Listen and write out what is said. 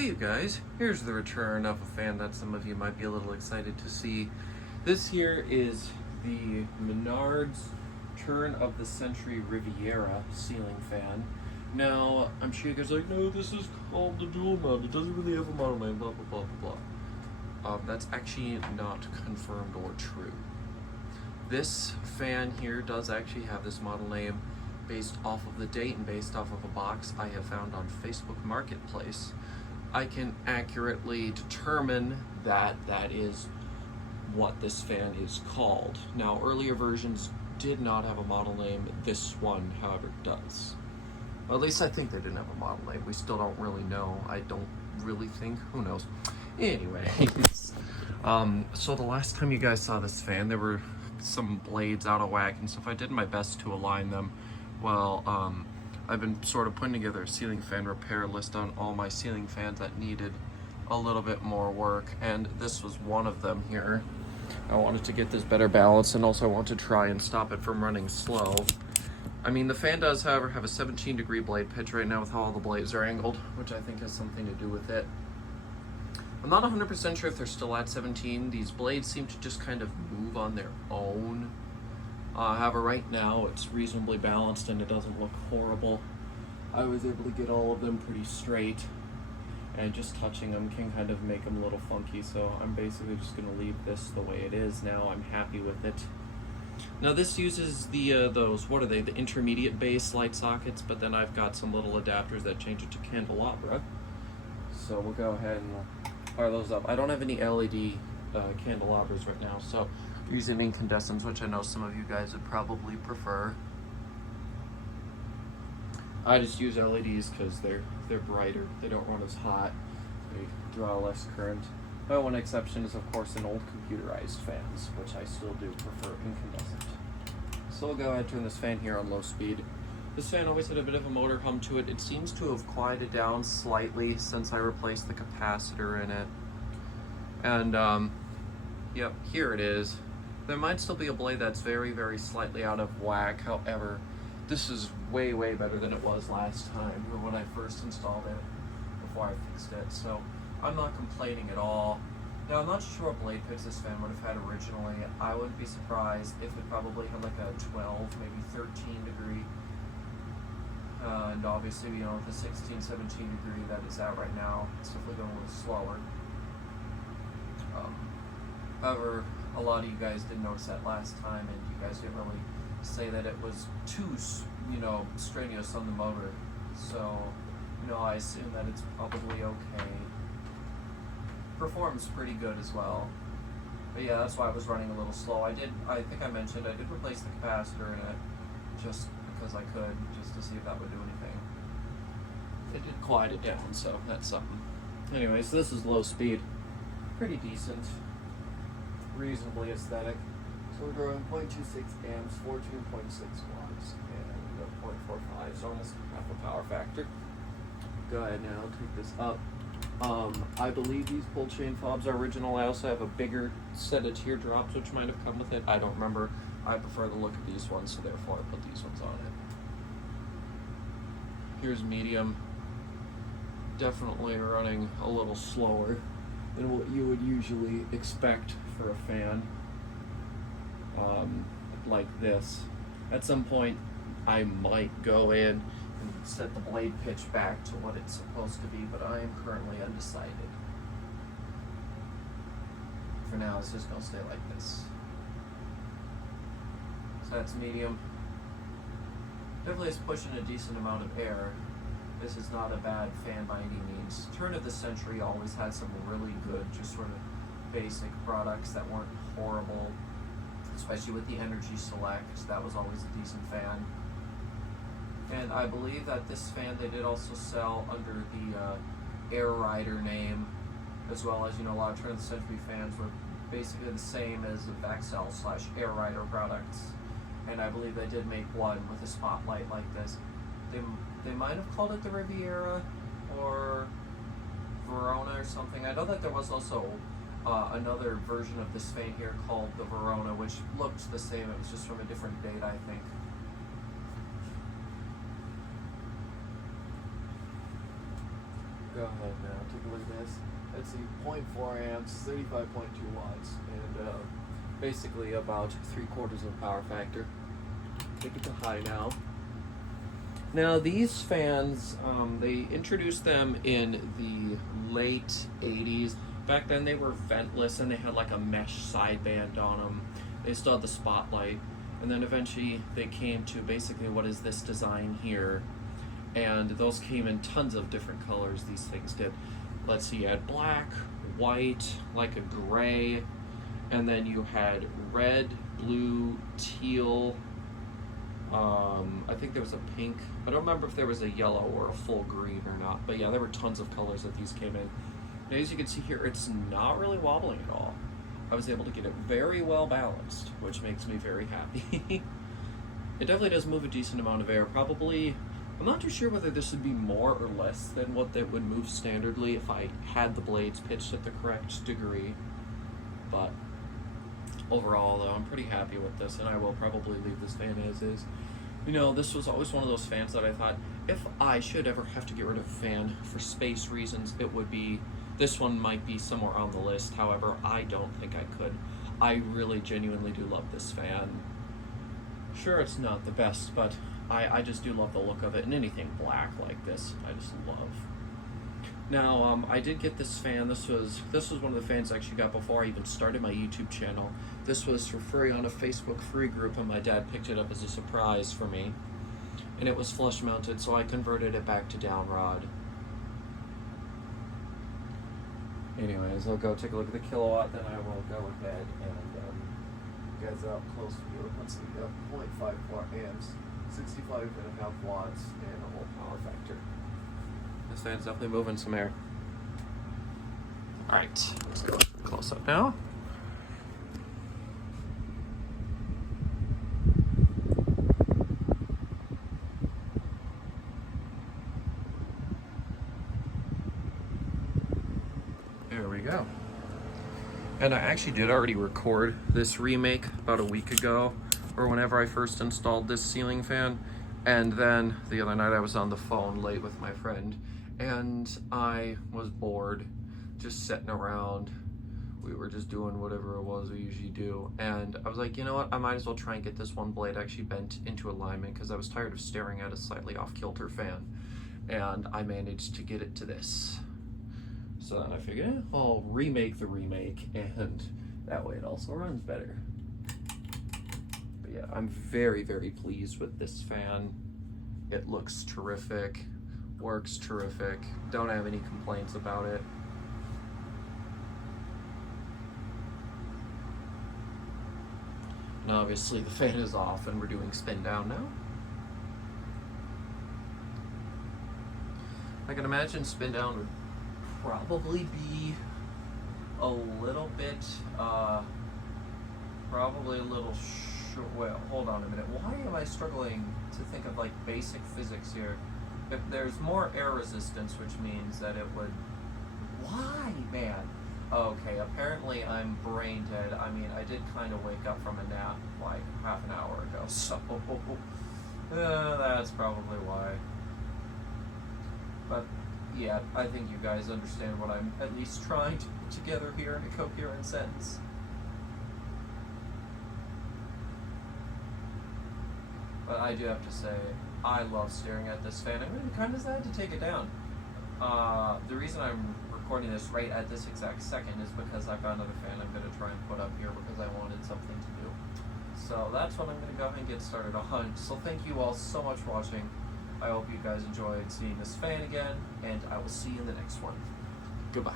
Hey you guys, here's the return of a fan that some of you might be a little excited to see. This here is the Menards turn of the century Riviera ceiling fan. Now, I'm sure you guys are like, no, this is called the dual mode, it doesn't really have a model name, blah blah blah blah blah. That's actually not confirmed or true. This fan here does actually have this model name based off of the date and based off of a box I have found on Facebook Marketplace. I can accurately determine that that is what this fan is called. Now, earlier versions did not have a model name. This one, however, does. Well, at least I think they didn't have a model name. We still don't really know. I don't really think. Who knows? Anyways, so the last time you guys saw this fan, there were some blades out of whack and stuff. I did my best to align them. Well, I've been sort of putting together a ceiling fan repair list on all my ceiling fans that needed a little bit more work, and this was one of them here. I wanted to get this better balanced, and also I want to try and stop it from running slow. I mean, the fan does, however, have a 17-degree blade pitch right now with how all the blades are angled, which I think has something to do with it. I'm not 100% sure if they're still at 17. These blades seem to just kind of move on their own. However, right now it's reasonably balanced and it doesn't look horrible. I was able to get all of them pretty straight, and just touching them can kind of make them a little funky, so I'm basically just going to leave this the way it is now. I'm happy with it. Now this uses the those, what are they, the intermediate base light sockets, but then I've got some little adapters that change it to candelabra. So we'll go ahead and fire those up. I don't have any LED candelabras right now, so I'm using incandescents, which I know some of you guys would probably prefer. I just use LEDs because they're brighter. They don't run as hot. They draw less current. My one exception is, of course, in old computerized fans, which I still do prefer incandescent. So we'll go ahead and turn this fan here on low speed. This fan always had a bit of a motor hum to it. It seems to have quieted down slightly since I replaced the capacitor in it. And yep, here it is. There might still be a blade that's very, very slightly out of whack. However, this is way, way better than it was last time, or when I first installed it, before I fixed it. So I'm not complaining at all. Now, I'm not sure what blade pitch this fan would have had originally. I wouldn't be surprised if it probably had like a 12, maybe 13 degree. And obviously, you know, with the 16, 17 degree that it's at right now, it's definitely going a little slower. However, a lot of you guys did notice that last time, and you guys didn't really say that it was too, you know, strenuous on the motor. So, you know, I assume that it's probably okay. Performs pretty good as well. But yeah, that's why I was running a little slow. I think I mentioned I did replace the capacitor in it just because I could, just to see if that would do anything. It did quiet it down, so that's something. Anyway, so this is low speed. Pretty decent. Reasonably aesthetic. So we're drawing 0.26 amps, 14.6 watts, and 0.45, so almost half a power factor. Go ahead now, take this up. I believe these pull chain fobs are original. I also have a bigger set of teardrops which might have come with it. I don't remember. I prefer the look of these ones, so therefore I put these ones on it. Here's medium. Definitely running a little slower than what you would usually expect for a fan like this. At some point I might go in and set the blade pitch back to what it's supposed to be, but I am currently undecided. For now, it's just going to stay like this. So that's medium. Definitely is pushing a decent amount of air. This is not a bad fan by any means. Turn of the century always had some really good, just sort of basic products that weren't horrible, especially with the Energy Select. That was always a decent fan. And I believe that this fan they did also sell under the Air Rider name, as well as, you know, a lot of turn of the century fans were basically the same as the Vaxel/Air Rider products. And I believe they did make one with a spotlight like this. They might have called it the Riviera or Verona or something. I know that there was also another version of this fan here called the Verona, which looked the same. It was just from a different date, I think. Go go ahead now. Take a look at this. Let's see, 0.4 amps, 35.2 watts, and basically about 3/4 of power factor. Take it to high now. Now these fans, they introduced them in the late 80s. Back then they were ventless and they had like a mesh sideband on them. They still had the spotlight. And then eventually they came to basically what is this design here. And those came in tons of different colors, these things did. Let's see, you had black, white, like a gray, and then you had red, blue, teal, I think there was a pink. I don't remember if there was a yellow or a full green or not, but yeah, there were tons of colors that these came in. Now, as you can see here, it's not really wobbling at all. I was able to get it very well balanced, which makes me very happy. It definitely does move a decent amount of air. Probably, I'm not too sure whether this would be more or less than what that would move standardly if I had the blades pitched at the correct degree. But overall, though, I'm pretty happy with this, and I will probably leave this fan as is. You know, this was always one of those fans that I thought, if I should ever have to get rid of a fan for space reasons, it would be, this one might be somewhere on the list. However, I don't think I could. I really genuinely do love this fan. Sure, it's not the best, but I just do love the look of it, and anything black like this, I just love. Now, I did get this fan. This was one of the fans I actually got before I even started my YouTube channel. This was for free on a Facebook free group, and my dad picked it up as a surprise for me. And it was flush mounted, so I converted it back to down rod. Anyways, I'll go take a look at the kilowatt, then I will go ahead and guys are up close view. Let's see, 0.54 amps, 65.5 watts, and a whole power factor. This fan's definitely moving some air. Alright, let's go close up now. There we go. And I actually did already record this remake about a week ago, or whenever I first installed this ceiling fan. And then the other night I was on the phone late with my friend, and I was bored, just sitting around. We were just doing whatever it was we usually do. And I was like, you know what? I might as well try and get this one blade actually bent into alignment, because I was tired of staring at a slightly off-kilter fan. And I managed to get it to this. So then I figured, I'll remake the remake, and that way it also runs better. But yeah, I'm very, very pleased with this fan. It looks terrific, works terrific, don't have any complaints about it. And obviously the fan is off and we're doing spin down now. I can imagine spin down would probably be a little bit, probably a little short. Well, hold on a minute. Why am I struggling to think of like basic physics here? If there's more air resistance, which means that it would, why, man? Okay, apparently I'm brain dead. I mean, I did kind of wake up from a nap like half an hour ago, so that's probably why. But yeah, I think you guys understand what I'm at least trying to put together here in a coherent sentence. But I do have to say, I love staring at this fan. I'm really kind of sad to take it down. The reason I'm recording this right at this exact second is because I found another fan I'm going to try and put up here because I wanted something to do. So that's what I'm going to go ahead and get started on. So thank you all so much for watching. I hope you guys enjoyed seeing this fan again, and I will see you in the next one. Goodbye.